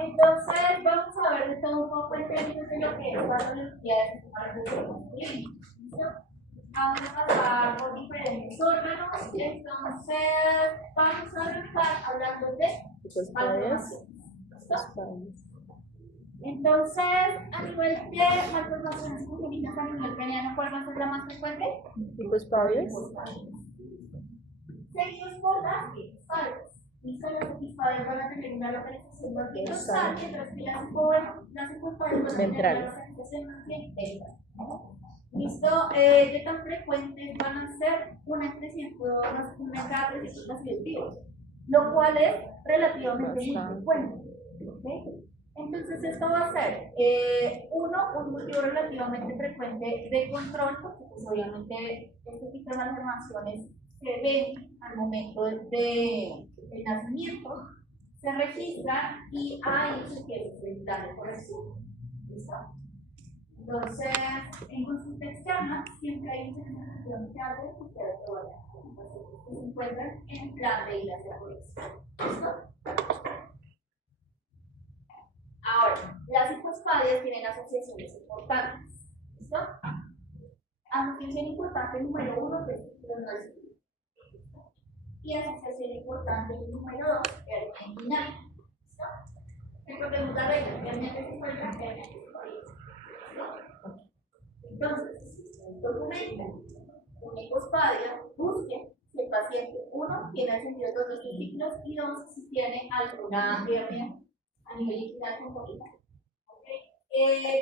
Entonces, vamos a ver de todo un poco en términos de lo que es patología del sistema reproductivo masculino. ¿Listo? Vamos a pasar por diferentes órganos. Entonces, vamos a arrancar hablando de malformaciones. ¿Listo? Entonces, a nivel de malformaciones congénitas a nivel peniano, ¿cuál va a ser la más frecuente? Epispadias. Seguidos por las epispadias. ¿Listo? Las epispadias van a tener una localización más bien dorsal, mientras que las epispadias van a tener una localización más bien ventral. ¿Listo? ¿Qué tan frecuentes van a ser? Una entre 100 una cada 300 nacidos vivos, lo cual es relativamente muy frecuente. ¿Okay? Entonces, esto va a ser, un motivo relativamente frecuente de control, porque pues, obviamente este tipo de malformaciones se ven al momento del nacimiento, se registran y ahí se quiere dar corrección. ¿Listo? Entonces, en consulta externa, siempre hay una sensación que hace que se encuentran en plan de ir hacia la corrección. ¿Listo? Ahora, las hipospadias tienen asociaciones importantes. ¿Listo? Asociación importante número 1, que es el no. Y asociación importante número 2, hernia inguinal. ¿Listo? Recordemos la regla, hernia que se encuentra, hernia que se corrige. Entonces, documenta una hipospadia, busque si el paciente, 1, tiene ascendido todos los testículos y 2, si tiene alguna hernia a nivel inguinal congénita.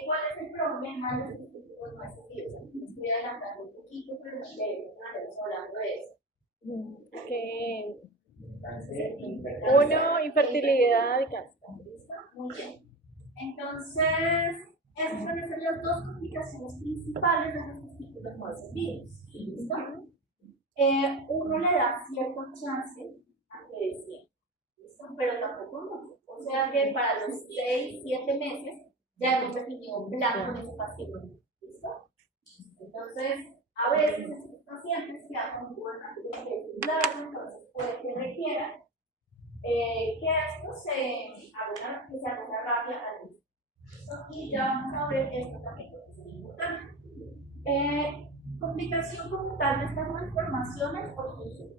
¿Cuál es el problema de los testículos no ascendidos? Me estoy adelantando un poquito, pero no estaremos hablando de eso. Que uno, infertilidad y cáncer. Muy bien. Entonces, esas van a ser las dos complicaciones principales de los testículos no ascendidos. ¿Listo? Uno le da cierto chance a que descienda. ¿Listo? Pero tampoco mucho. O sea que para los 6, 7 meses ya hemos definido un plan con ese paciente. ¿Listo? Entonces, a veces estos pacientes quedan con un gobernante largo, entonces puede que requiera que esto se haga una rápida al mismo. Y ya vamos a ver esto también, que es muy importante. Complicación como tal de estas malformaciones o fusión.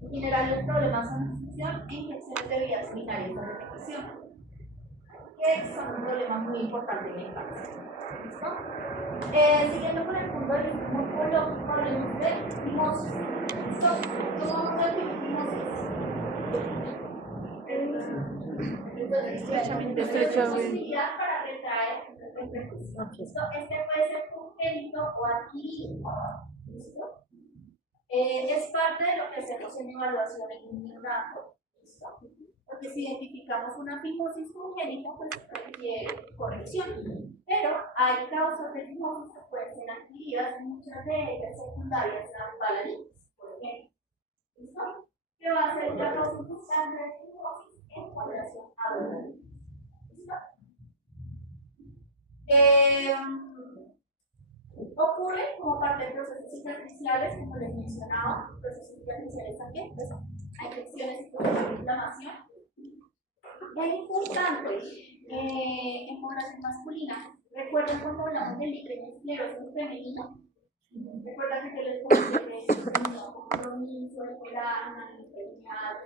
En general, los problemas son fusión e infecciones de vías urinarias de repetición, que son un problema muy importante en el cáncer. ¿Listo? Siguiendo con el punto de vista morfológico, hablemos de fimosis. ¿Listo? ¿Cómo vamos a definir fimosis? Estrechamiento para retraer ¿listo? Este puede ser congénito o adquirido. ¿Listo? Es parte de lo que hacemos en evaluación en un neonato. ¿Listo? Porque si identificamos una fimosis congénita, pues requiere corrección. Pero hay causas de fimosis que pueden ser adquiridas, muchas de ellas secundarias a balanitis, por ejemplo. ¿Listo? Que va a ser la causa importante de fimosis en población adulta. ¿Listo? Ocurre como parte de procesos cicatriciales, como les mencionaba, procesos cicatriciales también, pues hay infecciones y procesos de inflamación. Es importante en población masculina, recuerden cuando hablamos del esclerosis femenino, recuerda que yo les comenté que es femenino, compromiso, una enfermedad,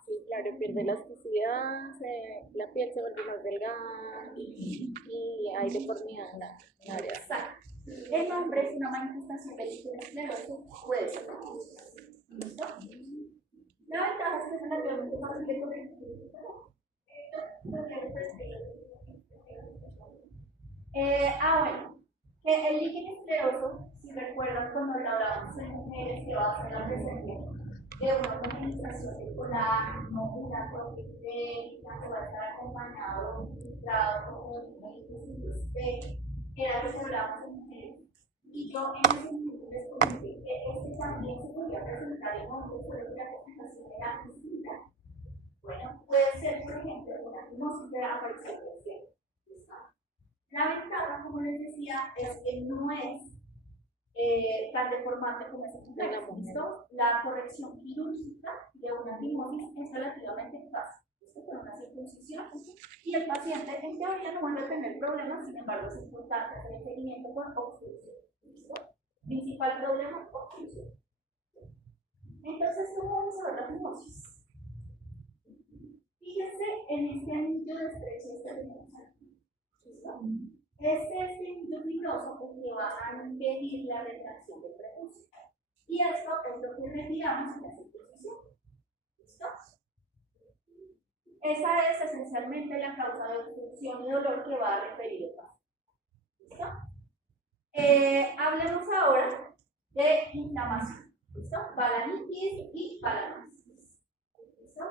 Sí, claro, pierde elasticidad, la piel se vuelve más delgada y hay deformidad en la área. Exacto. El nombre es una manifestación de esclerosis, puede ser. ¿Listo? La ventaja es que es relativamente fácil de corregir. Bueno, que el líquido escleroso, si recuerdan cuando hablábamos en mujeres, se basa en la presencia de una administración de colágeno, una proteína que va a estar acompañado o filtrado con un que era lo que hablábamos en mujeres. Y yo en ese momento les comenté que este también se podía presentar en hombres, pero que la presentación era distinta. Bueno, puede ser, por ejemplo, una fimosis de aparición del cielo. La ventaja, como les decía, es que no es tan deformante como ese complejo. La corrección quirúrgica de una fimosis es relativamente fácil. Esto por una circuncisión y el paciente en teoría no vuelve a tener problemas, sin embargo es importante hacer el seguimiento por obstrucción. ¿Listo? Principal problema, obstrucción. Entonces, ¿cómo vamos a ver la fimosis? Fíjense en este anillo de estrechez que tenemos aquí. ¿Listo? Este anillo fibroso es que va a impedir la retracción del prepucio. Y esto es lo que retiramos en la circuncisión. ¿Listo? Esa es esencialmente la causa de obstrucción y dolor que va a referir el paciente. ¿Listo? Hablemos ahora de inflamación. ¿Listo? Balanitis y balanosis. ¿Listo?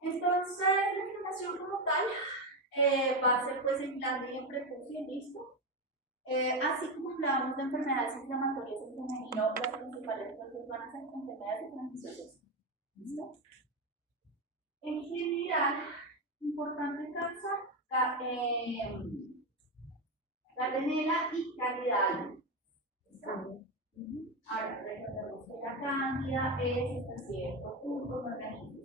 Entonces, la inflamación como tal va a ser pues en glande y en prepucio, ¿listo? Así como hablábamos de enfermedades inflamatorias en femenino, las principales causas van a ser enfermedades de transmisión sexual. ¿Listo? En general, importante causa, Gardnerella y Candida. ¿Listo? Ahora, recordemos que la cándida es hasta cierto punto un organismo.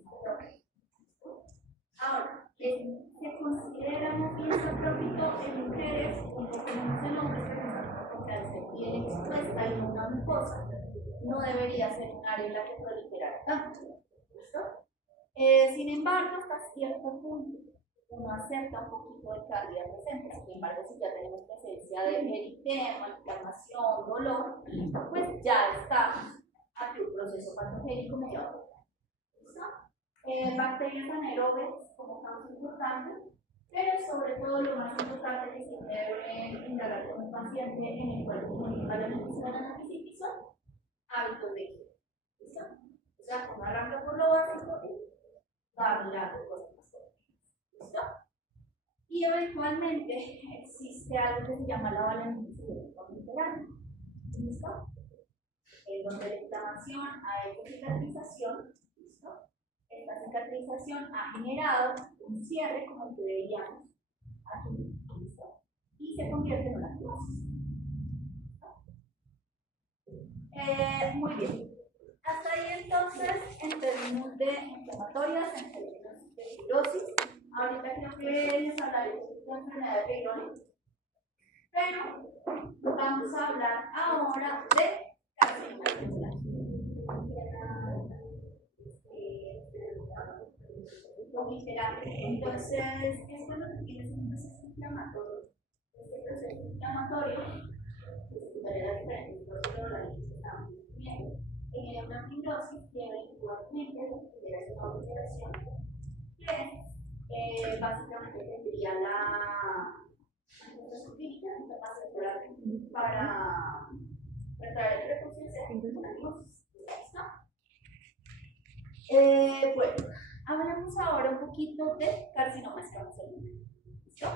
Ahora, se considera más bien saprofito en mujeres, como tenemos en hombres, porque al ser bien expuesta y una mucosa, no debería ser un área en la que proliferar tanto. ¿Listo? Sin embargo, hasta cierto punto, uno acepta un poquito de cándida presente. Sin embargo, si ya tenemos presencia de eritema, inflamación, dolor, pues ya estamos ante un proceso patogénico mediado. ¿Listo? Bacterias anaerobias como causa importante, pero sobre todo lo más importante que se debe indagar con un paciente en el cual para la medicina de la fisitis son hábitos de higiene. ¿Listo? O sea, uno arranca por lo básico y va mirando cosas más complejas. ¿Listo? Y eventualmente existe algo que se llama la balanitis literana. ¿Listo? Donde la inflamación ha hecho cicatrización. ¿Listo? Esta cicatrización ha generado un cierre como el que veíamos aquí, ¿listo? Y se convierte en una fibrosis. Muy bien. Hasta ahí entonces, en términos de inflamatorias, en términos de fibrosis, ahorita creo que les hablaré de la enfermedad de Peyronie, pero vamos a hablar ahora de carcinoma celular. Entonces, esto es lo que tiene un proceso inflamatorio. Este proceso inflamatorio, discutiré las diferentes procesos de la lista que estamos viendo, genera una fibrosis que eventualmente requiere una operación que básicamente tendría la capacidad para tratar el reconocimiento de una fibrosis. Bueno, hablemos ahora un poquito de carcinoma escamocelular. ¿Listo?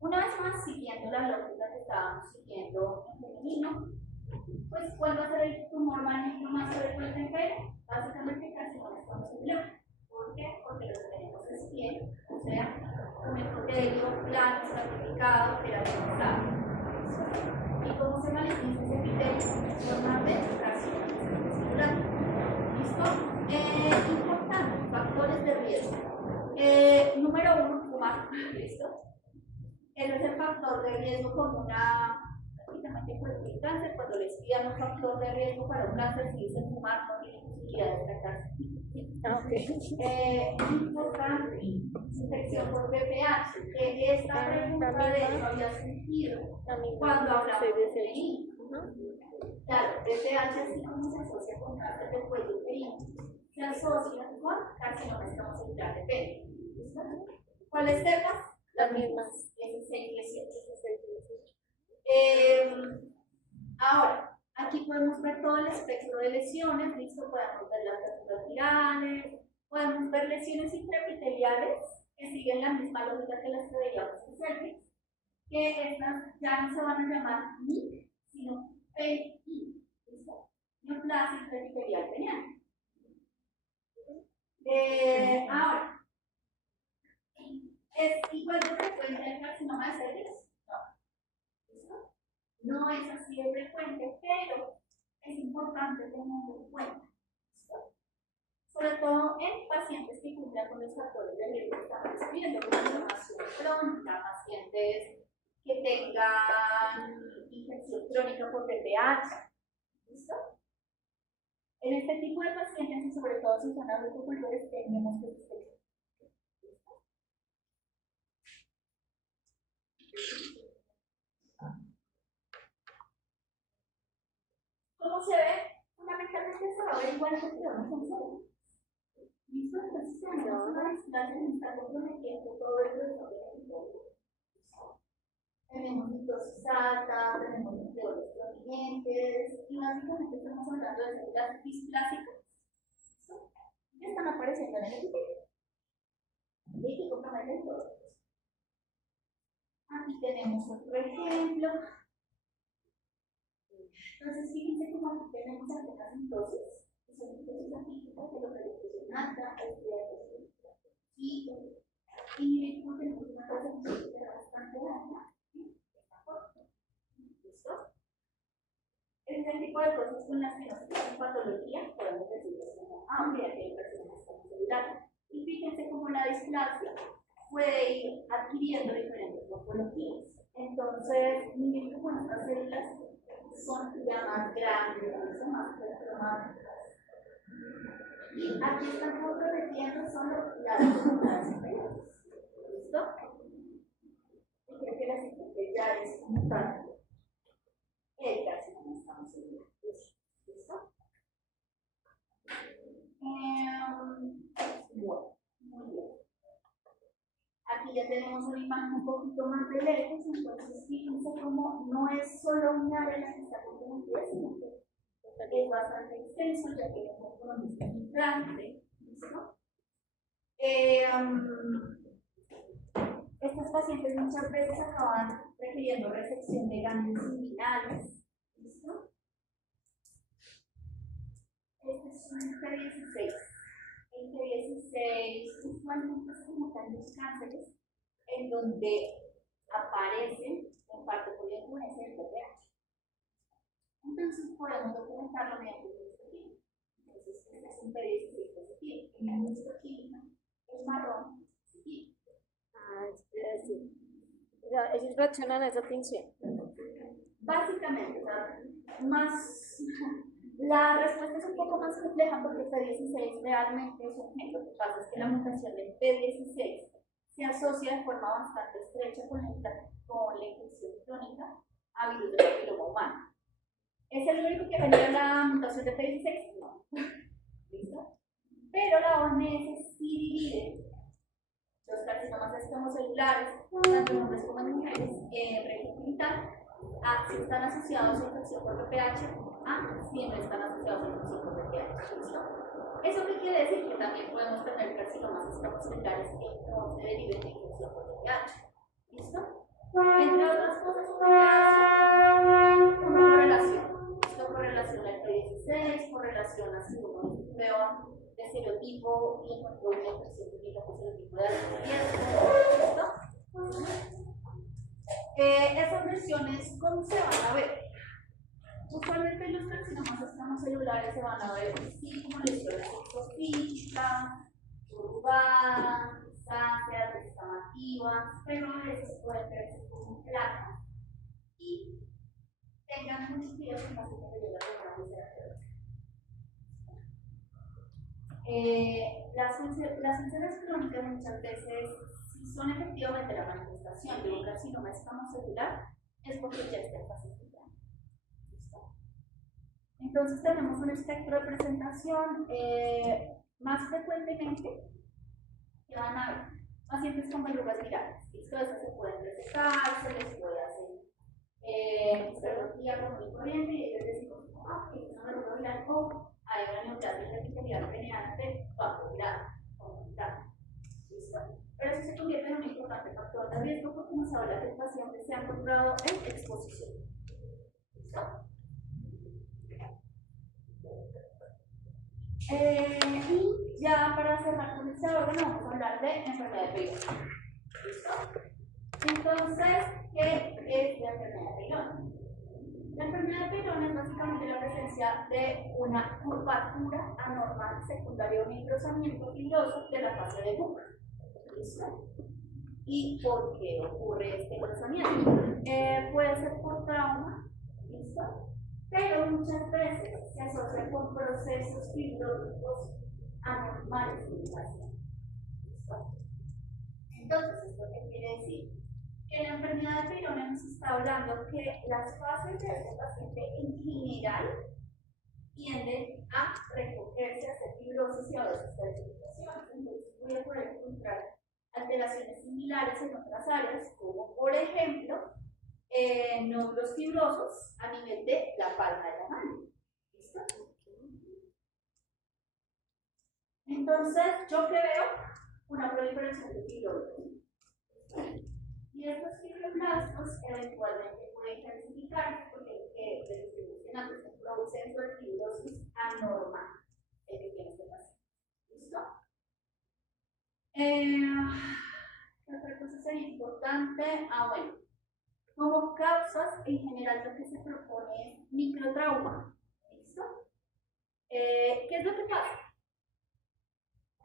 Una vez más, siguiendo la lógica que estábamos siguiendo en femenino, pues ¿cuál va a ser el tumor maligno más frecuente en pelo? Básicamente carcinoma escamocelular. ¿Por qué? Porque lo que tenemos es piel, o sea, un epitelio plano, estratificado, queratinizado. ¿Y cómo se manifiesta ese epitelio? En forma de carcinoma escamocelular. ¿Listo? Importante, factores de riesgo. Número 1, fumar. ¿Listo? Ese es el factor de riesgo con una, prácticamente cualquier cáncer. Cuando les pidan un factor de riesgo para un cáncer, si dicen fumar, no tienen posibilidad de tratarse. Importante, infección por VPH. Esta pregunta de hecho había surgido cuando hablamos de PI. Claro, VPH así como se asocia con cáncer del cuello uterino, se asocia con carcinoma escamocelular de pelo. ¿Cuáles cepas? Las mismas, 16 y 18. Ahora, aquí podemos ver todo el espectro de lesiones, ¿listo? Podemos ver las fracturas virales, podemos ver lesiones intraepiteliales que siguen la misma lógica que las que veíamos en cervix, que estas ya no se van a llamar NIC, sino PI, ¿listo? Neoplasia intraepitelial peniana. Ahora, ¿es igual de frecuente el carcinoma de cervix? No. ¿Listo? No es así de frecuente, pero es importante tenerlo en cuenta. ¿Listo? sobre todo en pacientes que cumplan con los factores de riesgo que estamos describiendo, como inflamación crónica, pacientes que tengan infección crónica por VPH. ¿Listo? En este tipo de pacientes, y sobre todo si son adultos tenemos que suspender. ¿Cómo se ve? Fundamentalmente se va a ver igual que si vamos en solo. ¿Listo? Entonces tenemos una distancia en esta comprometiendo todo el desarrollo. Tenemos mitosis alta, tenemos nucleoles prominentes, y básicamente estamos hablando de células displásicas que están apareciendo en el epitelio. Y que comprometen todo. Aquí tenemos otro ejemplo. Entonces, fíjense cómo aquí tenemos algunas mitosis, que son mitosis atípicas de localización alta, y como tenemos una tasa de mitosis bastante alta, ¿listo? Este es el tipo de cosas con las que nosotros en patología podemos decir como, aquí hay personas con celular. Y fíjense cómo la displasia puede ir adquiriendo diferentes morfologías. Entonces, miren cómo estas células son ya más grandes, son más performáticas. Aquí están comprometiendo solo las columnas superiores. ¿Listo? Y creo que la siguiente ya es como tal. El carcinoma estamos seguros. ¿Listo? Bueno, muy bien. Aquí ya tenemos una imagen un poquito más de lejos, entonces fíjense cómo no es solo un área la que está comprometida, sino que es bastante extenso, ya que es un compromiso muy grande. ¿Listo? Estos pacientes muchas veces acaban requiriendo resección de ganglios inguinales. ¿Listo? Este es un T16. El T16 usualmente es como tal los cánceres en donde aparecen en parte por la influencia del VPH. Entonces podemos documentarlo mediante el histoquímico. Entonces este es un T16 positivo. En la histoquímica es marrón positivo. Es decir, ellos reaccionan a esa tinción. Básicamente, la respuesta es un poco más compleja porque P16 realmente es un gen. Lo que pasa es que la mutación del P16 se asocia de forma bastante estrecha con la infección crónica a virus del papiloma humano. ¿Es el único que genera la mutación de P16? No. ¿Listo? Pero la OMS sí divide los carcinomas esquemocelulares, tanto en hombres como en mujeres, en régimen genital, a si están asociados a infección por VPH, a si no están asociados a infección por VPH. ¿Listo? ¿Eso qué quiere decir? Que también podemos tener carcinomas esquemocelulares que no se deriven de infección por VPH. ¿Listo? Entre otras cosas, una correlación. ¿Listo? Correlación al P16, correlación a si uno prueba de serotipo y encontró una infección clínica por serotipo de alto riesgo. ¿Listo? Esas lesiones, ¿cómo se van a ver? Usualmente los carcinomas esquemocelulares se van a ver sí como lesiones exofíticas, curvadas, grisáceas, descamativas, pero a veces pueden verse como placas y tengan muchos días en pacientes de la las úlceras crónicas muchas veces, si son efectivamente la manifestación de un carcinoma esquemocelular, es porque ya está en fase final. ¿Listo? Entonces tenemos un espectro de presentación más frecuentemente que van a ver pacientes con verrugas virales. ¿Listo? Esas se pueden resecar, se les puede hacer histología común y corriente y ellos decimos, es una verruga viral o hay una neoplasia epitelial penetrante bajo viral. ¿Listo? Pero eso se convierte en un importante factor de riesgo porque nos habla que el paciente se ha encontrado en exposición. ¿Listo? Y ya para cerrar con este órgano vamos a hablar de enfermedad de Peyronie. ¿Listo? Entonces, ¿qué es la enfermedad de Peyronie? La enfermedad de Peyronie es básicamente la presencia de una curvatura anormal secundaria a un engrosamiento fibroso de la fascia de Buck. ¿Listo? ¿Y por qué ocurre este engrosamiento? Puede ser por trauma, ¿listo? Pero muchas veces se asocia con procesos fibróticos anormales en el paciente. ¿Listo? Entonces, ¿esto qué quiere decir? Que la enfermedad de Peyronie nos está hablando que las fases de este paciente en general tienden a recogerse, a hacer fibrosis y a veces calcificaciones. Entonces voy a poder encontrar alteraciones similares en otras áreas, como por ejemplo nódulos fibrosos a nivel de la palma de la mano. ¿Listo? Entonces, ¿yo qué veo? Una proliferación de fibroblastos. Y estos fibroblastos eventualmente pueden calcificarse porque les estoy mencionando que producen una fibrosis anormal el que tiene este paciente. ¿Listo? ¿Qué otra cosa sería importante? Bueno, como causas, en general lo que se propone es microtrauma. ¿Listo? ¿Qué es lo que pasa?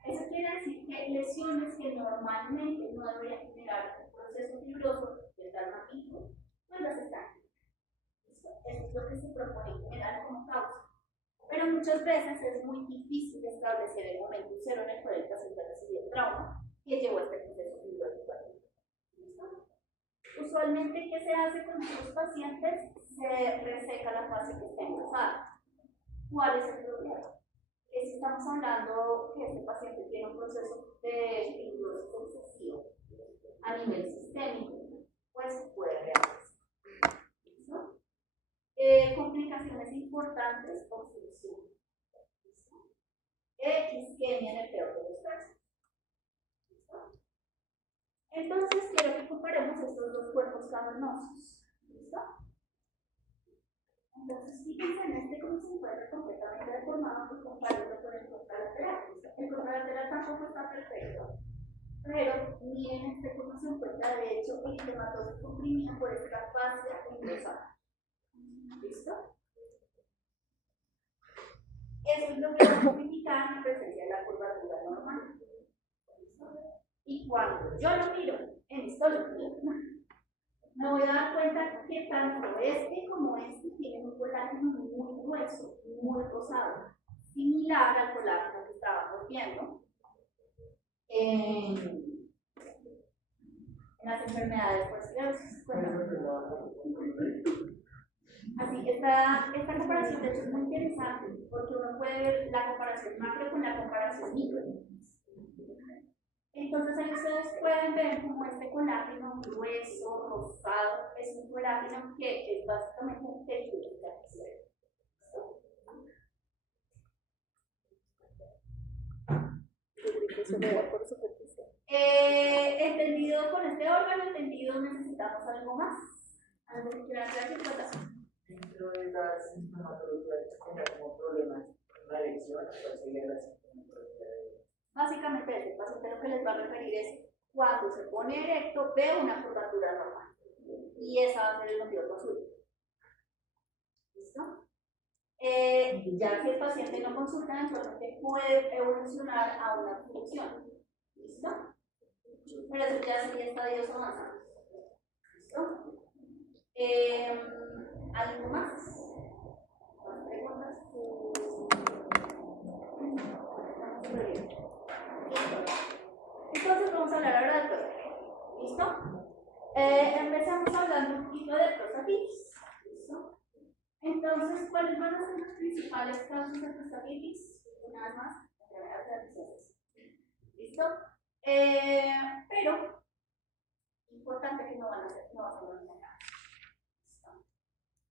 Eso quiere decir que lesiones que normalmente no deberían generar un proceso fibroso de tal magnitud, pues las están. ¿Listo? Eso es lo que se propone en general como causa. Pero muchas veces es muy difícil establecer el momento cero en el cual el paciente recibió el trauma que llevó a este proceso fibrótico. ¿Listo? Usualmente, ¿qué se hace con estos pacientes? Se reseca la fase que está engrosada. ¿Cuál es el problema? Que si estamos hablando que este paciente tiene un proceso de fibrosis excesivo a nivel sistémico, pues puede realizarse. ¿Listo? Complicaciones importantes, obstrucción. ¿Listo? Isquemia en el peor de los casos. ¿Listo? Entonces, quiero que comparemos estos dos cuerpos cavernosos. ¿Listo? Entonces, fíjense en este como se encuentra completamente deformado y compararlo con el contralateral. El contralateral tampoco está perfecto, pero miren este cómo se encuentra de hecho el hematoide comprimido por esta fascia engrosada. ¿Listo? Eso es lo que va a significar la presencia de la curvatura normal. ¿Listo? Y cuando yo lo miro en histología, me voy a dar cuenta que tanto este como este tienen un colágeno muy grueso, muy rosado, similar al colágeno que estábamos viendo en las enfermedades por esclerosis. Así que esta comparación de hecho es muy interesante porque uno puede ver la comparación macro con la comparación micro. Entonces ahí ustedes pueden ver como este colágeno grueso, rosado, es un colágeno que es básicamente un tejido de la piel. Entendido con este órgano, entendido necesitamos algo más. Algo que quieran hacer. Dentro de las sintomatologías que tenga como problemas con la erección, ¿cuál sería la sintomatología de básicamente el paciente lo que les va a referir es cuando se pone erecto ve una curvatura normal y esa va a ser el motivo de consulta. ¿Listo? Ya si el paciente no consulta, eventualmente puede evolucionar a una función. ¿Listo? Pero eso ya sería estadios avanzados. ¿Listo? ¿Algo más? ¿Más preguntas? Entonces vamos a hablar ahora del prostagir. ¿Listo? Empezamos hablando un poquito de prostatitis. ¿Listo? Entonces, ¿cuáles van a ser las principales causas de prostatitis? Una vez más, enfermedades infecciosas. ¿Listo? Pero, importante que no van a ser originales.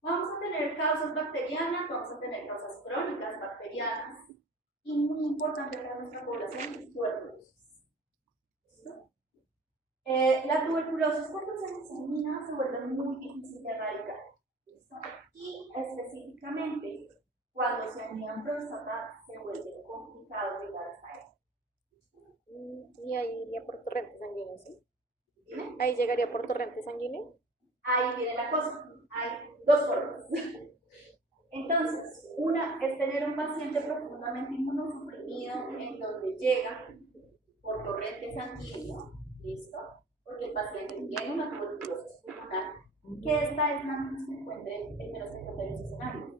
Vamos a tener causas bacterianas, vamos a tener causas crónicas bacterianas y muy importante para nuestra población es tuberculosis. ¿Listo? La tuberculosis cuando se disemina se vuelve muy difícil de erradicar. ¿Listo? Y específicamente cuando se anida en próstata se vuelve complicado llegar hasta ahí. Y ahí iría por torrente sanguíneo, ¿sí? ¿Viene? Ahí llegaría por torrente sanguíneo. Ahí viene la cosa. Hay dos formas. Entonces, una es tener un paciente profundamente inmunosuprimido en donde llega por torrente sanguíneo, ¿listo? Porque el paciente tiene una tuberculosis pulmonar, que esta es la menos frecuente en menos frecuente de los escenarios.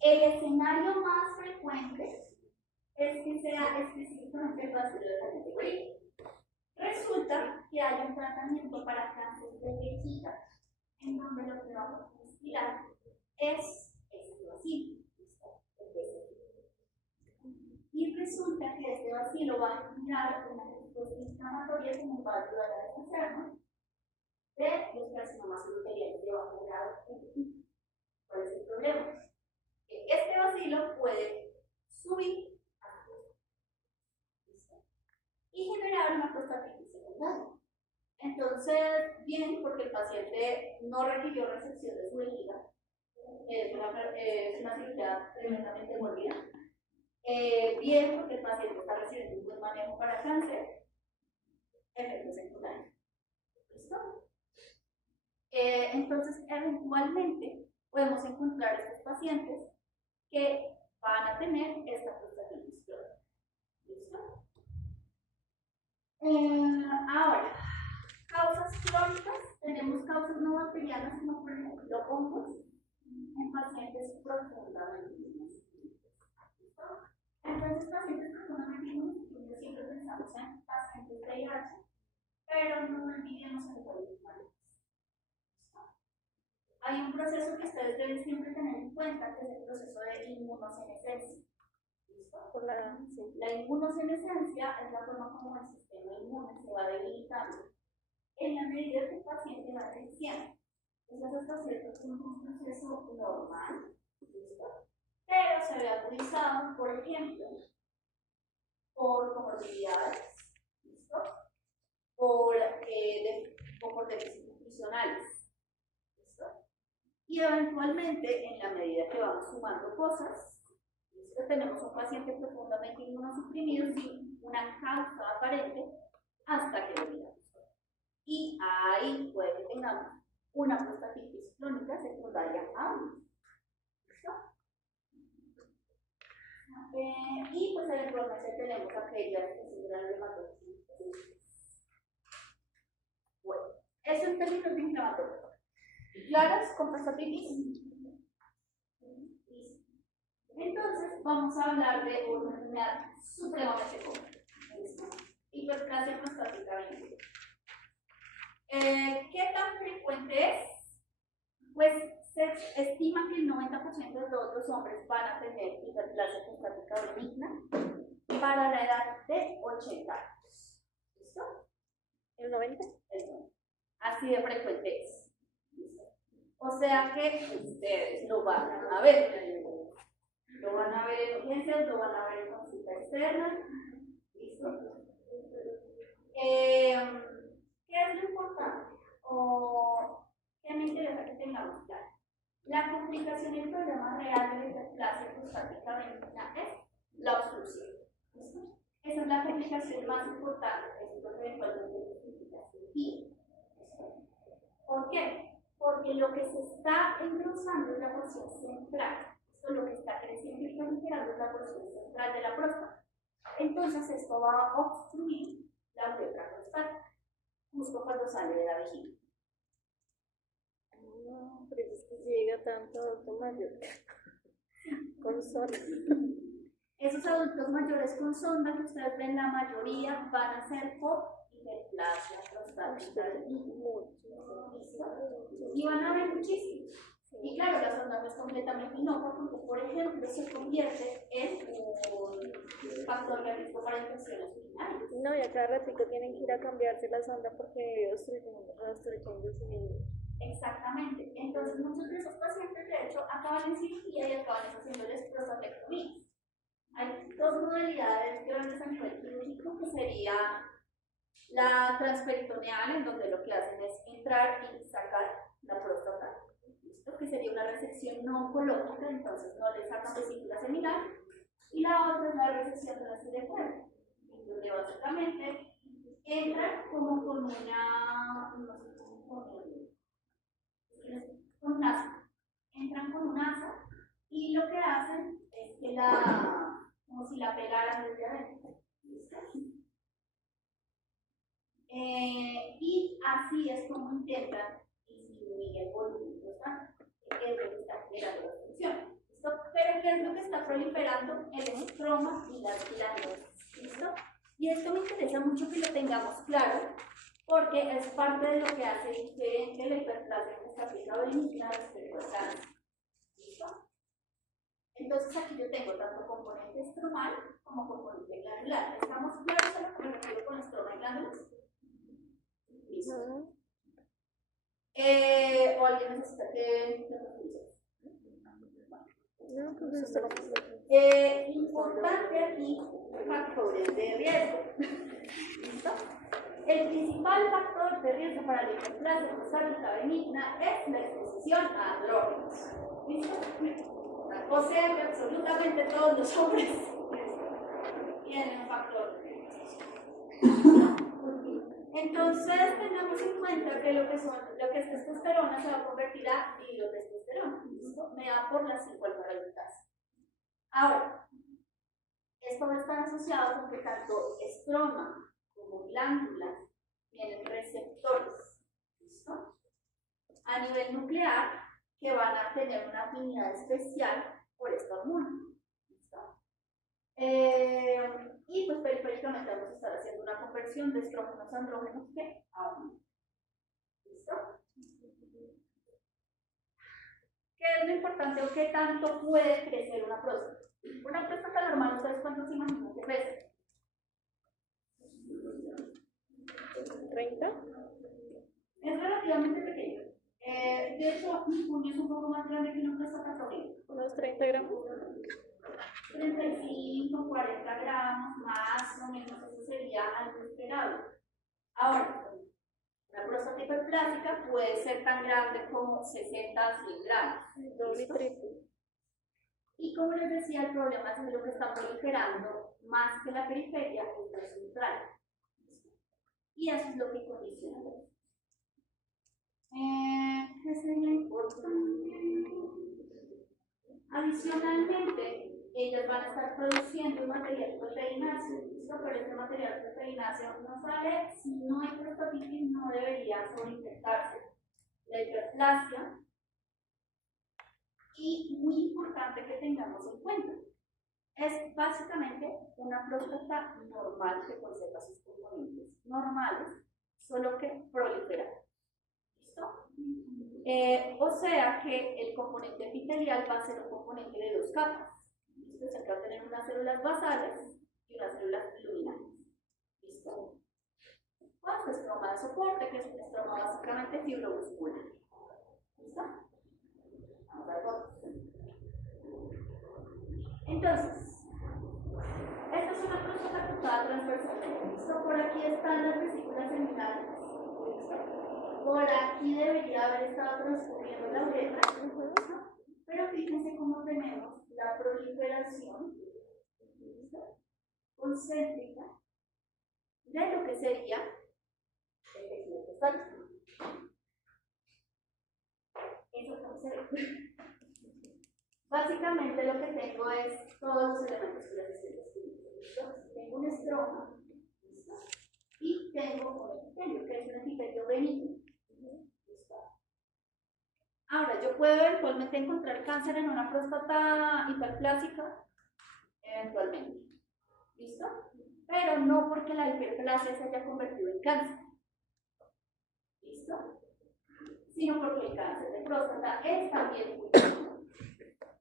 El escenario más frecuente es que sea específicamente el bacilo de la categoría. Resulta que hay un tratamiento para cáncer de vejiga, en donde lo que vamos a investigar es este bacilo. Y resulta que este bacilo va a generar una respuesta inflamatoria que nos va a ayudar a deshacernos de los carcinomas uroterianos de bajo grado. ¿Cuál es el problema? Que este bacilo puede subir y generar una prostatitis secundaria. Entonces, bien, porque el paciente no requirió resección de su vejiga, es una cirugía tremendamente mórbida. Bien, porque el paciente está recibiendo un buen manejo para cáncer, efectos secundarios. ¿Listo? Entonces, eventualmente podemos encontrar estos pacientes que van a tener esta prostatitis crónica. ¿Listo? Ahora, causas crónicas, tenemos causas no bacterianas como por ejemplo hongos en pacientes profundamente inmunosuprimidos. Entonces, pacientes profundamente inmunosuprimidos siempre pensamos en pacientes de VIH, pero no olvidemos el COVID. Hay un proceso que ustedes deben siempre tener en cuenta, que es el proceso de inmunosenescencia. ¿Listo? La inmunosenescencia es la forma como el sistema inmune se va debilitando en la medida que el paciente va creciendo. Entonces, hasta cierto punto, un proceso normal, ¿listo? Pero se ve agudizado, por ejemplo, por comorbilidades, ¿listo? Por déficits nutricionales, ¿listo? Y eventualmente, en la medida que vamos sumando cosas, ¿listo? Tenemos un paciente profundamente inmunosuprimido sin una causa aparente hasta que lo miramos. Y ahí puede que tengamos una prostatitis crónica secundaria aún. ¿Listo? Y pues eventualmente tenemos aquellas que se llaman reumatoides. Bueno, eso en términos de inflamatorios. ¿Claras con prostatitis? Entonces vamos a hablar de una enfermedad supremamente común. Hiperplasia prostática benigna. ¿Qué tan frecuente es? Pues se estima que el 90% de todos los hombres van a tener hiperplasia prostática benigna para la edad de 80 años. ¿Listo? ¿El 90? El 90. Así de frecuente es. ¿Listo? O sea que ustedes lo van a ver. Lo van a ver en urgencias, lo van a ver en consulta externa. ¿Listo? ¿Qué es lo importante? ¿O qué me interesa que tengamos claro? La complicación y el problema real de la hiperplasia prostática benigna es la obstrucción. ¿Listo? Esa es la complicación más importante, es lo que eventualmente significa cirugía. ¿Por qué? Porque lo que se está engrosando es la porción central. Esto lo que está creciendo y proliferando es la porción central de la próstata. Entonces esto va a obstruir la uretra prostática, justo cuando sale de la vejiga. No, pero es que llega tanto adulto mayor con sonda. Esos adultos mayores con sonda que ustedes ven, la mayoría van a ser por hiperplasia prostática benigna. Y van a ver muchísimos. Y claro, la sonda no es completamente inocua porque, por ejemplo, se convierte en un factor de riesgo para infecciones urinarias. No, y a cada ratito tienen que ir a cambiarse la sonda porque obstruyendo su... Exactamente. Entonces, muchos de esos pacientes, de hecho, acaban en cirugía y acaban haciéndoles prostatectomías. Hay dos modalidades grandes a nivel quirúrgico, que sería la transperitoneal, en donde lo que hacen es entrar y sacar la próstata, ¿listo? Que sería una resección no oncológica, entonces no le sacan vesícula seminal. Y la otra es la resección de la cirecuela, en donde básicamente entran como con una como si la pegaran desde adentro. ¿Listo? Y así es como intentan disminuir el volumen total, que es lo que está generando la función. ¿Listo? Pero ¿qué es lo que está proliferando? El estroma y las glándulas. ¿Listo? Y esto me interesa mucho que lo tengamos claro, porque es parte de lo que hace diferente la hiperplasia en nuestra pieza benigna respecto al cáncer. ¿Listo? Entonces aquí yo tengo tanto componente estromal como componente glandular. ¿Estamos claros a lo que me refiero con estroma y glándulas? ¿Listo? ¿O alguien necesita que lo profundice? Importante aquí, factores de riesgo. ¿Listo? El principal factor de riesgo para la hiperplasia prostática benigna es la exposición a andrógenos. ¿Listo? O sea que absolutamente todos los hombres tienen un factor de riesgo. Entonces tengamos en cuenta que lo que es testosterona se va a convertir a dihidrotestosterona. ¿Listo? Me da por las 5 alfa-reductasa. Ahora, esto va a estar asociado con que tanto estroma como glándulas tienen receptores, ¿listo? A nivel nuclear, que van a tener una afinidad especial por esta hormona, ¿listo? Y pues periféricamente vamos a estar haciendo una conversión de estrógenos a andrógenos que aumentan, ¿listo? ¿Qué es lo importante o qué tanto puede crecer una próstata? Una próstata normal, ¿ustedes cuántos se imaginan que pesa? 30. Es relativamente pequeño. De hecho, mi puño es un poco más grande que una próstata promedio. Unos 30 gramos. 35, 40 gramos, más o menos, eso sería algo esperable. Ahora, una próstata hiperplásica puede ser tan grande como 60 a 100 gramos. Doble y triple. Y como les decía, el problema es que lo que está proliferando más que la periferia es la central. Y eso es lo que condiciona. ¿Qué sería importante? Adicionalmente, ellas van a estar produciendo un material proteínáceo, pero este material proteínáceo no sale si no hay prostatitis, no debería sobreinfectarse. La hiperplasia. Y muy importante que tengamos en cuenta, es básicamente una próstata normal que conserva sus componentes normales, solo que prolifera. ¿Listo? O sea que el componente epitelial va a ser un componente de 2 capas. ¿Listo? O sea que va a tener unas células basales y unas células luminales. ¿Listo? Con su estroma de soporte, que es un estroma básicamente fibromuscular. ¿Listo? Vamos a ver fotos. Entonces, esta es una próstata cortada transversalmente. ¿Listo? Por aquí están las vesículas seminales. ¿Listo? Por aquí debería haber estado transcurriendo la uretra. ¿Listo? Pero fíjense cómo tenemos la proliferación, ¿listo?, concéntrica de lo que sería el tejido prostático. Eso es como se ve. Básicamente lo que tengo es todos los elementos que les estoy describiendo. ¿Listo? Tengo un estroma, ¿listo?, y tengo un epitelio, que es un epitelio benigno. ¿Listo? Ahora, yo puedo eventualmente encontrar cáncer en una próstata hiperplásica, eventualmente. ¿Listo? Pero no porque la hiperplasia se haya convertido en cáncer. ¿Listo? Sino porque el cáncer de próstata es también muy común.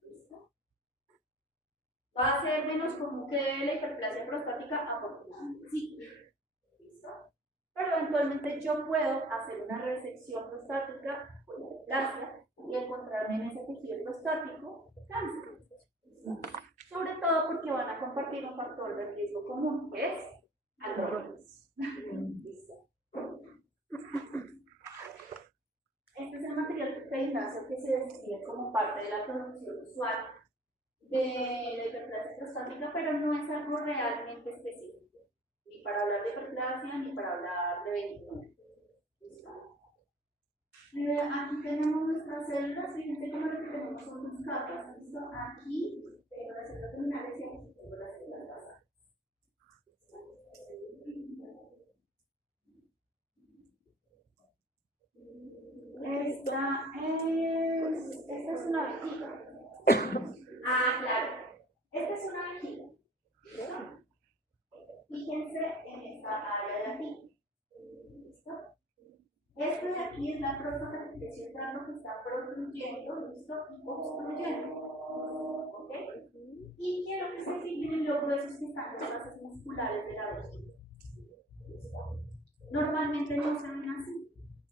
¿Listo? ¿Va a ser menos común que la hiperplasia prostática? Afortunadamente sí. ¿Listo? Pero eventualmente yo puedo hacer una resección prostática con la hiperplasia y encontrarme en ese tejido prostático cáncer. ¿Listo? Sobre todo porque van a compartir un factor de riesgo común, que es andrógenos. ¿Listo? Este es el material proteínáceo que se describe como parte de la producción usual de la hiperplasia prostática, pero no es algo realmente específico, ni para hablar de hiperplasia ni para hablar de benigno. ¿Listo? Aquí tenemos nuestras células, fíjense que lo que tenemos son 2 capas. ¿Listo? Aquí tengo las células terminales y aquí tengo las células basales. Esta es una vejiga. Ah, claro. Esta es una vejiga. Fíjense en esta área de aquí. ¿Listo? Esto de aquí es la próstata que creció entrando, que está produciendo, ¿listo? Y obstruyendo. ¿Ok? Y quiero que se fijen los gruesos que están en las bases musculares de la vejiga. ¿Listo? Normalmente no se ven así.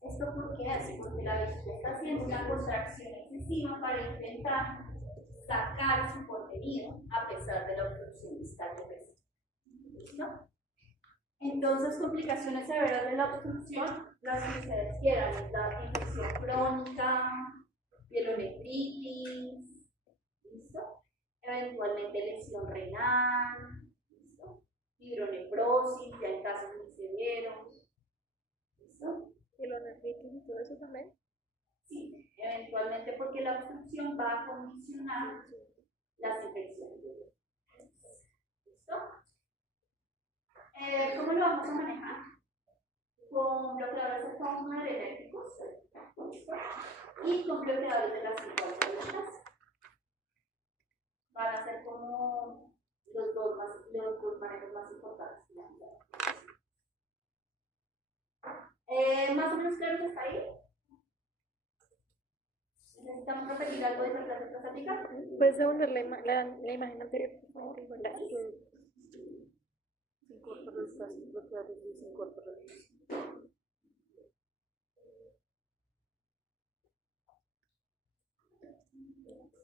¿Esto por qué hace? Porque la vejiga está haciendo una contracción excesiva para intentar sacar su contenido a pesar de la obstrucción distal que presenta. ¿Listo? Entonces, complicaciones severas de la obstrucción, las que ustedes quieran, es la infección crónica, pielonefritis, ¿listo? Eventualmente lesión renal, ¿listo? Hidronefrosis, ya en casos muy severos, ¿listo? ¿Pielonefritis y todo eso también? Sí, eventualmente porque la obstrucción va a condicionar las infecciones. ¿Listo? ¿Cómo lo vamos a manejar? Con bloqueadores electrónicos y con bloqueadores de las citocinas. Van a ser como los dos manejos más importantes. ¿Más o menos claro que está ahí? ¿Necesitamos repetir algo de nuestra práctica? ¿Puedes devolver la imagen anterior? Incorpora los pasos bloqueadores y desincorpora los pasos.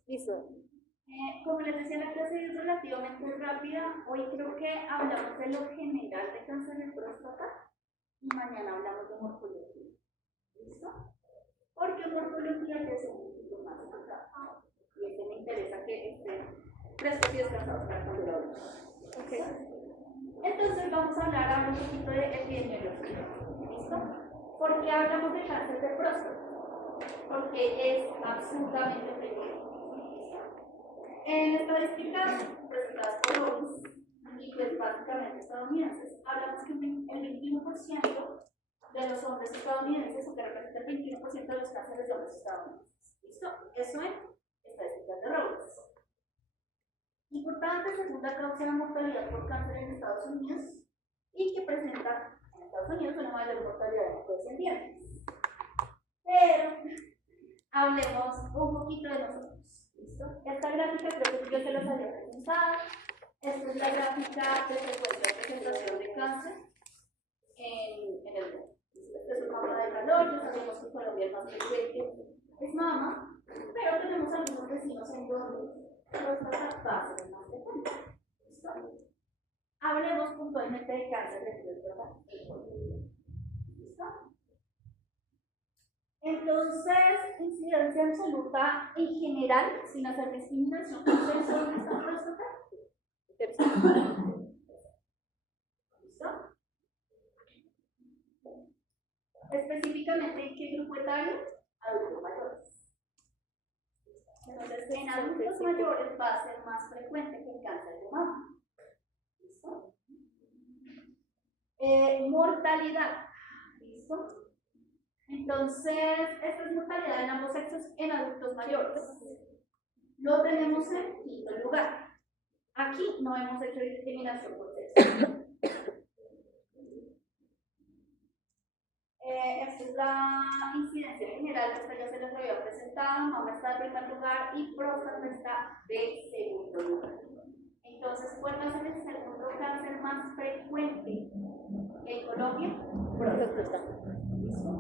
Listo. Como les decía, la clase es relativamente rápida. Hoy creo que hablamos de lo general de cáncer de próstata y mañana hablamos de morfología. ¿Listo? Porque morfología ya es un poquito más avanzado. Y este me interesa que estén frescos y descansados para cuando lo hablemos. Okay. Entonces vamos a hablar ahora un poquito de epidemiología. ¿Listo? ¿Por qué hablamos de cáncer de próstata? Porque es absolutamente frecuente. En estadísticas presentadas por OMS y pues básicamente estadounidenses, hablamos que el 21% de los hombres estadounidenses, o que representa el 21% de los cánceres de hombres estadounidenses. ¿Listo? Eso es estadísticas de Rhodes. Importante segunda causa de mortalidad por cáncer en Estados Unidos y que presenta en Estados Unidos una mayor mortalidad de afrodescendientes. Pero hablemos un poquito de nosotros. ¿Listo? Esta gráfica creo que yo se las había presentado. Esta es la gráfica de frecuencia de presentación de cáncer en el mundo. Este es un mapa de calor, ya sabemos que Colombia es más frecuente, es mama, pero tenemos algunos vecinos en donde próstata va a ser más frecuente. ¿Listo? Hablemos puntualmente de cáncer de próstata en Colombia. ¿Listo? Entonces, incidencia absoluta en general, sin hacer discriminación por sexo de esta próstata. ¿Listo? Específicamente, ¿en qué grupo etario? Adultos mayores. Entonces, en adultos mayores va a ser más frecuente que el cáncer de mama. ¿Listo? Mortalidad. ¿Listo? Entonces, esta es mortalidad en ambos sexos en adultos mayores. Lo tenemos en quinto lugar. Aquí no hemos hecho discriminación por sexo. Esta es la incidencia general, esta ya se les había presentado, mama está en primer lugar y próstata está de segundo lugar. Entonces, ¿cuál va a ser el segundo cáncer más frecuente en Colombia? Próstata. ¿Listo?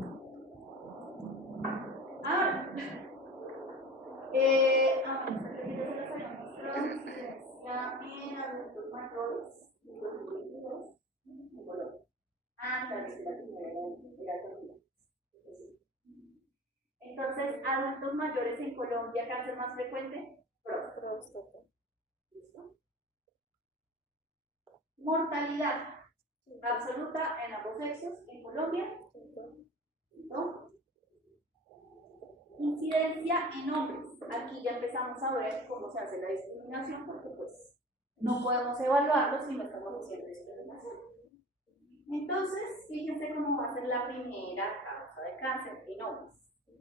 Ahora, esta que ya se les había mostrado, incidencia en adultos mayores, en 2022, en Colombia. Claro, es la primera era. Entonces, adultos mayores en Colombia, cáncer más frecuente, próstata. ¿Listo? Mortalidad absoluta en ambos sexos en Colombia. ¿Listo? Incidencia en hombres. Aquí ya empezamos a ver cómo se hace la discriminación, porque pues no podemos evaluarlo si no estamos haciendo discriminación. Entonces, fíjense cómo va a ser la primera causa de cáncer en hombres.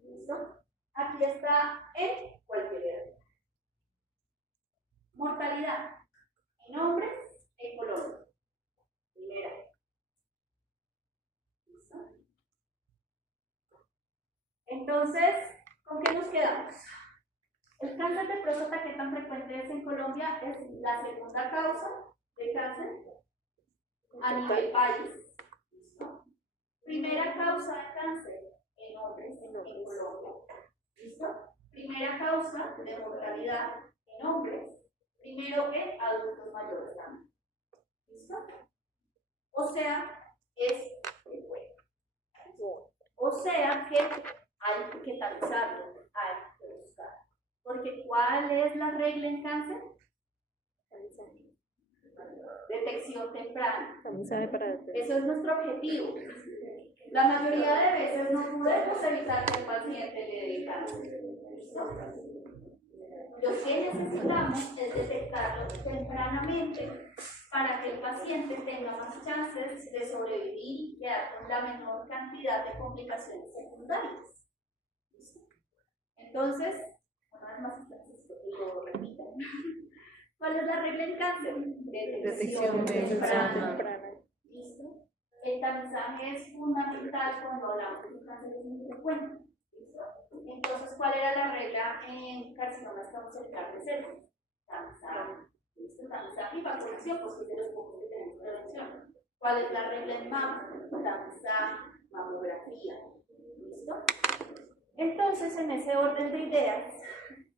¿Listo? Aquí está en cualquier edad. Mortalidad en hombres en Colombia. Primera. ¿Listo? Entonces, ¿con qué nos quedamos? El cáncer de próstata, que tan frecuente es en Colombia, es la segunda causa de cáncer a nivel país. ¿Listo? Primera causa de cáncer en hombres en Colombia. ¿Listo? Primera causa de mortalidad en hombres, primero en adultos mayores también. ¿Listo? O sea, es el bueno. O sea que hay que analizarlo, hay que buscar. Porque ¿cuál es la regla en cáncer? Detección temprana. Eso es nuestro objetivo. La mayoría de veces no podemos evitar que el paciente le dé cáncer. ¿Listo? Lo que necesitamos es detectarlo tempranamente para que el paciente tenga más chances de sobrevivir y quedar con la menor cantidad de complicaciones secundarias. ¿Listo? Entonces, una vez más, lo repitan. ¿Cuál es la regla en cáncer? Detección temprana. ¿Listo? El tamizaje es fundamental cuando hablamos de un cáncer es muy frecuente. ¿Listo? Entonces, ¿cuál era la regla en carcinomas cervical de seno? Tamizaje. ¿Listo? Tamizaje y vacunación, pues que es de los pocos que tenemos prevención. ¿Cuál es la regla en mama? Tamizaje, mamografía. ¿Listo? Entonces, en ese orden de ideas,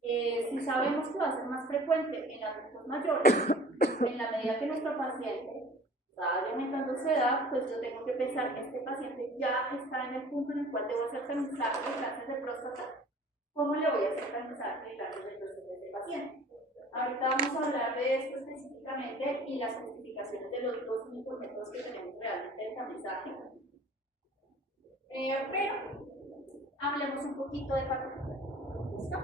si sabemos que va a ser más frecuente en adultos mayores, en la medida que nuestro paciente va aumentando su edad, pues yo tengo que pensar que este paciente ya está en el punto en el cual debo hacer tamizaje de cáncer de próstata. ¿Cómo le voy a hacer tamizaje de cáncer de próstata a este paciente? Ahorita vamos a hablar de esto específicamente y las justificaciones de los dos únicos métodos que tenemos realmente de tamizaje. Pero hablemos un poquito de patología. ¿Listo?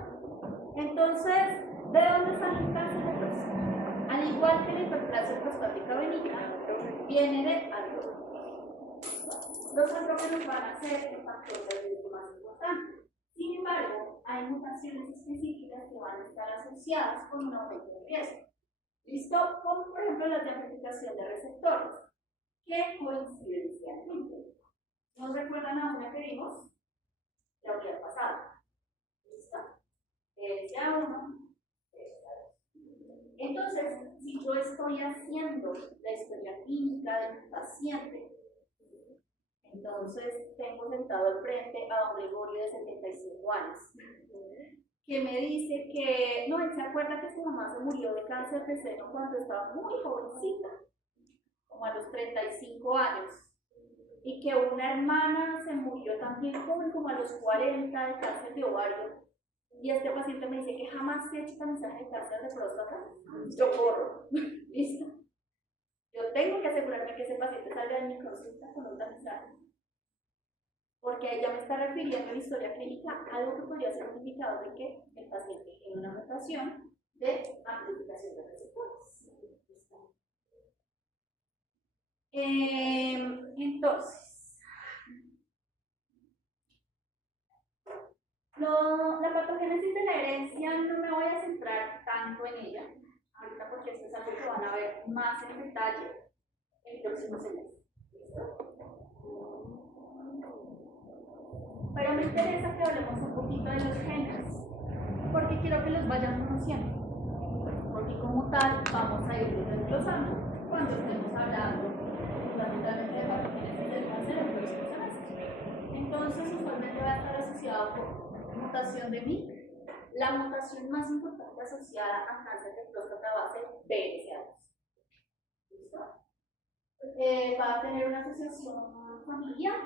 Entonces, ¿de dónde sale el cáncer de próstata? Al igual que la hiperplasia prostática benigna, viene de andrógenos. Los andrógenos van a ser el factor de riesgo más importante. Sin embargo, hay mutaciones específicas que van a estar asociadas con un aumento de riesgo. ¿Listo? Como por ejemplo la de amplificación de receptores, que coincidencialmente nos recuerdan a una que vimos la unidad pasada. ¿Listo? PSA1, PSA2. Entonces, si yo estoy haciendo la historia clínica de mi paciente, entonces tengo sentado al frente a don Gregorio de 75 años, que me dice que, no, él se acuerda que su mamá se murió de cáncer de seno cuando estaba muy jovencita, como a los 35 años, y que una hermana se murió también joven, como a los 40, de cáncer de ovario, y este paciente me dice que jamás se ha hecho tamizaje de cáncer de próstata. Yo corro. ¿Listo? Yo tengo que asegurarme que ese paciente salga de mi consulta con un tamizaje, porque ella me está refiriendo en historia clínica algo que podría ser un indicador de que el paciente tiene una mutación de amplificación de receptores. Entonces, la patogénesis de la herencia no me voy a centrar tanto en ella ahorita, porque esto es algo que van a ver más en detalle el próximo semestre. Pero me interesa que hablemos un poquito de los genes, porque quiero que los vayan conociendo, porque como tal vamos a irlos desglosando cuando estemos hablando fundamentalmente de patogénesis del cáncer en el próximo semestre. Entonces, usualmente va a estar asociado con mutación de MYC. La mutación más importante asociada a cáncer de próstata va a ser BRCA2. ¿Listo? Va a tener una asociación familiar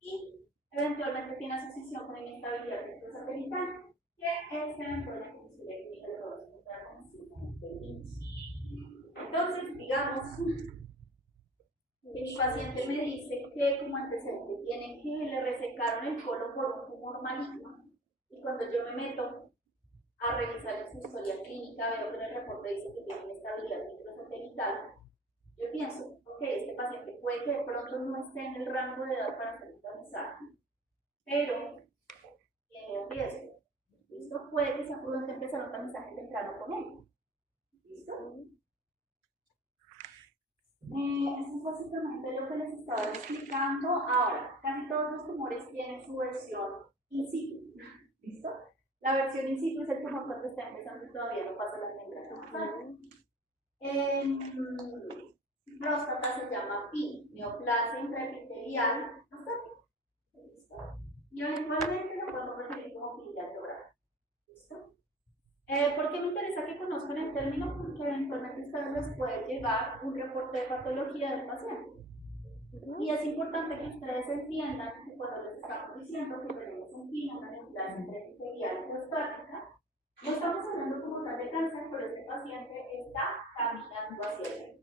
y eventualmente tiene asociación con inestabilidad retrosatelital, que es eventualmente en historia clínica lo vamos a encontrar como síndrome de Lynch. Entonces, digamos, el paciente me dice que como antecedente tiene que le resecaron el colon por un tumor maligno Y cuando yo me meto a revisar su historia clínica, veo que en el reporte dice que tiene una estabilidad microsatelital, yo pienso, ok, este paciente puede que de pronto no esté en el rango de edad para ser tamizaje, pero tiene un riesgo. ¿Listo? Puede que sea prudente empezar un tamizaje temprano con él. ¿Listo? Esto es básicamente lo que les estaba explicando. Ahora, casi todos los tumores tienen su versión in situ. ¿Listo? La versión in situ es el tumor cuando está empezando y todavía no pasa la temperatura. En próstata se llama PI, neoplasia intraepitelial. ¿Listo? Y eventualmente lo podemos referir como PI de alto grado. ¿Listo? ¿Por qué me interesa que conozcan el término? Porque eventualmente a ustedes les puede llegar un reporte de patología del paciente. Y es importante que ustedes entiendan que cuando les estamos diciendo que tenemos un PI, una neoplasia intraepitelial prostática, no estamos hablando como tal de cáncer, pero este paciente está caminando hacia él.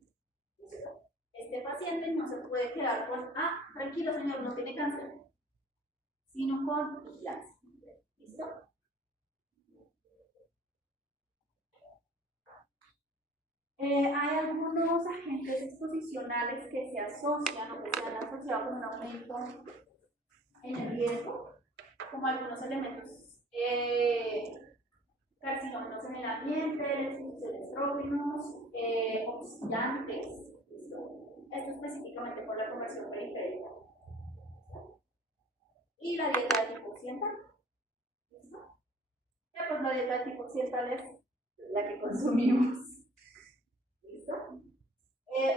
Este paciente no se puede quedar con, tranquilo señor, no tiene cáncer, sino con vigilancia. ¿Listo? Hay algunos agentes exposicionales que se asocian o que se han asociado con un aumento en el riesgo, como algunos elementos carcinógenos en el ambiente, la exposición de estrógenos, oxidantes, esto específicamente por la conversión periférica. Y la dieta de tipo occidental. ¿Listo? Ya pues la dieta de tipo occidental es la que consumimos. ¿Listo?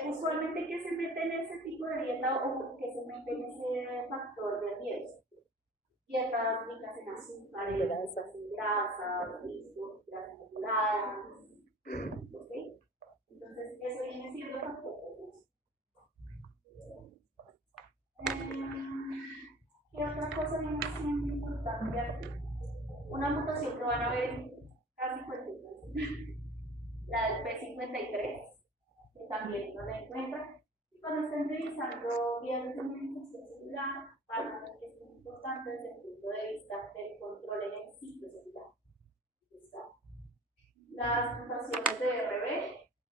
Usualmente, ¿qué se mete en ese tipo de dieta o qué se mete en ese factor de riesgo? Dietas ricas en azúcares, grasas, grasas saturadas. ¿Ok? Entonces, eso viene siendo factor de riesgo. ¿Qué otra cosa viene siendo importante aquí? Una mutación que van a ver casi cualquier cosa. La del P53, que también no la encuentran. Y cuando estén revisando vías de comunicación celular, van a ver que es muy importante desde el punto de vista del control en el ciclo celular. Las mutaciones de RB,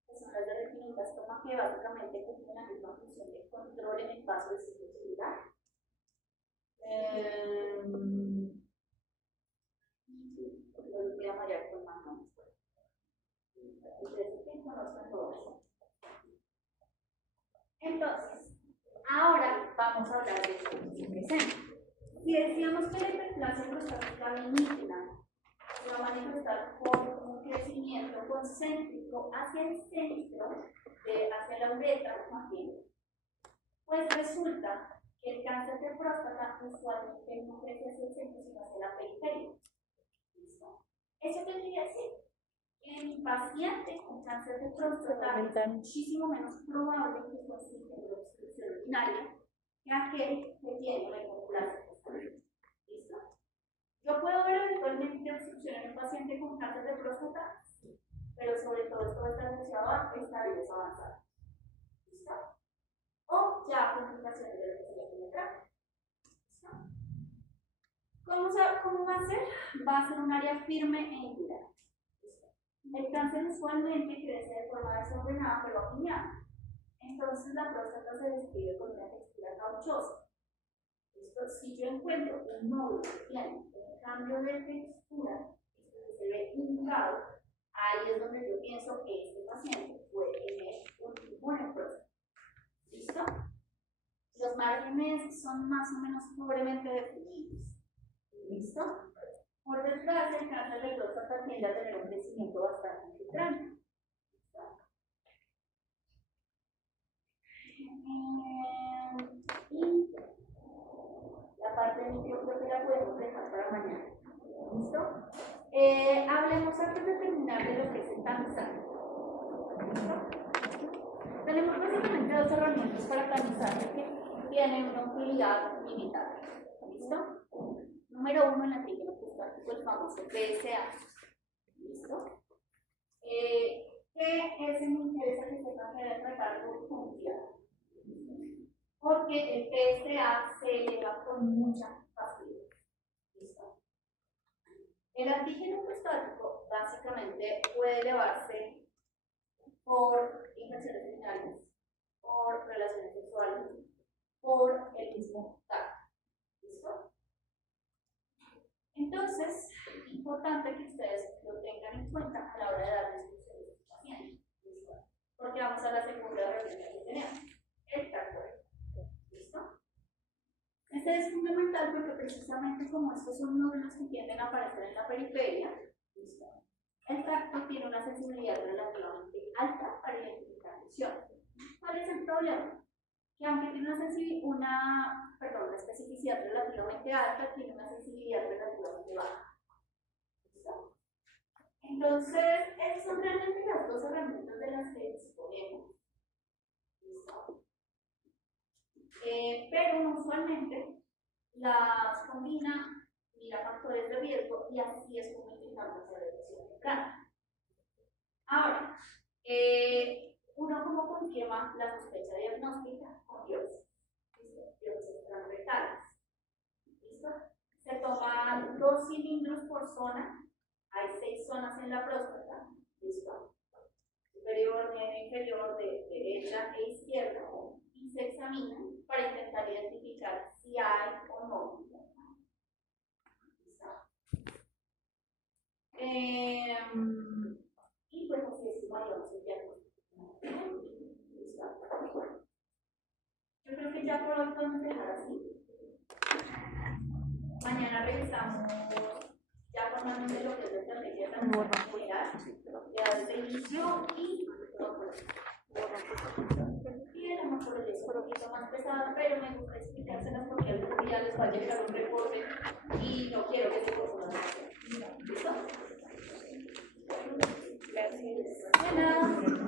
que son las de retinoblastoma, que básicamente cumplen la misma función de control en el paso del ciclo celular. Los voy a marear con más nombres. Ustedes que conozcan todo eso. Entonces, ahora vamos a hablar de presente. Si decíamos que la hiperplasia prostática benigna se va a manifestar por un crecimiento concéntrico hacia el centro, hacia la uretra, más bien, pues resulta que el cáncer de próstata usualmente no crece hacia el centro, sino hacia la periferia. ¿Listo? ¿Eso qué quiere decir? En pacientes con cáncer de próstata es muchísimo menos probable que consista en obstrucción urinaria que aquel que tiene una hiperplasia prostática. ¿Listo? Yo puedo ver eventualmente obstrucción en un paciente con cáncer de próstata, pero sobre todo esto está asociado a estadios avanzados. ¿Listo? O ya complicaciones de la cirugía penetral. ¿Listo? ¿Cómo va a ser? Va a ser un área firme e ingular. El cáncer usualmente crece de forma desordenada pero apiñada. Entonces la próstata se describe con una textura cauchosa. Esto, si yo encuentro un nódulo que tiene un cambio de textura, que se ve hincado, ahí es donde yo pienso que este paciente puede tener un tumor en próstata. ¿Listo? Los márgenes son más o menos pobremente definidos. ¿Listo? Por desgracia, el cáncer de próstata tiende a tener un crecimiento bastante temprano. Y la parte de micro creo que la podemos dejar para mañana. ¿Listo? Hablemos antes de terminar de lo que es el tamizaje. ¿Listo? Tenemos básicamente dos herramientas para tamizaje que tienen una utilidad limitada. ¿Listo? Número uno, el antígeno prostático, el famoso PSA. ¿Listo? Que ese me interesa que sepan que debe tratarlo con cuidado. Porque el PSA se eleva con mucha facilidad. ¿Listo? El antígeno prostático básicamente puede elevarse por infecciones urinarias, por relaciones sexuales, por el mismo tacto. ¿Listo? Entonces, es importante que ustedes lo tengan en cuenta a la hora de darles instrucciones a sus pacientes. ¿Listo? Porque vamos a la segunda reunión que tenemos, el tacto. ¿Listo? Este es fundamental porque precisamente como estos son nódulos que tienden a aparecer en la periferia, ¿listo? El tacto tiene una sensibilidad relativamente alta para identificar lesiones. ¿Cuál es el problema? Que aunque tiene una especificidad relativamente alta, tiene una sensibilidad relativamente baja. ¿Listo? Entonces, esas son realmente las dos herramientas de las que disponemos. ¿Listo? Pero no usualmente las combina, mira factores de riesgo y así es como intentamos hacer detección temprana. Ahora, uno como confirma la sospecha diagnóstica con biopsias, biopsias transrectales. ¿Listo? Se toman 2 cilindros por zona, hay 6 zonas en la próstata, ¿listo? Superior, medio, inferior, de derecha e izquierda, y se examinan para intentar identificar si hay o no. ¿Listo? Y pues así es como llevamos el diagnóstico. ¿Listo? Yo creo que ya por hoy podemos dejar así. Mañana revisamos ya formalmente lo que es la estrategia de transición general, ya desde el inicio y la morfología es un poquito más pesada, pero me gusta explicárselas porque algún día les va a llegar un reporte y no quiero que se confundan. ¿Listo? Gracias. De nada.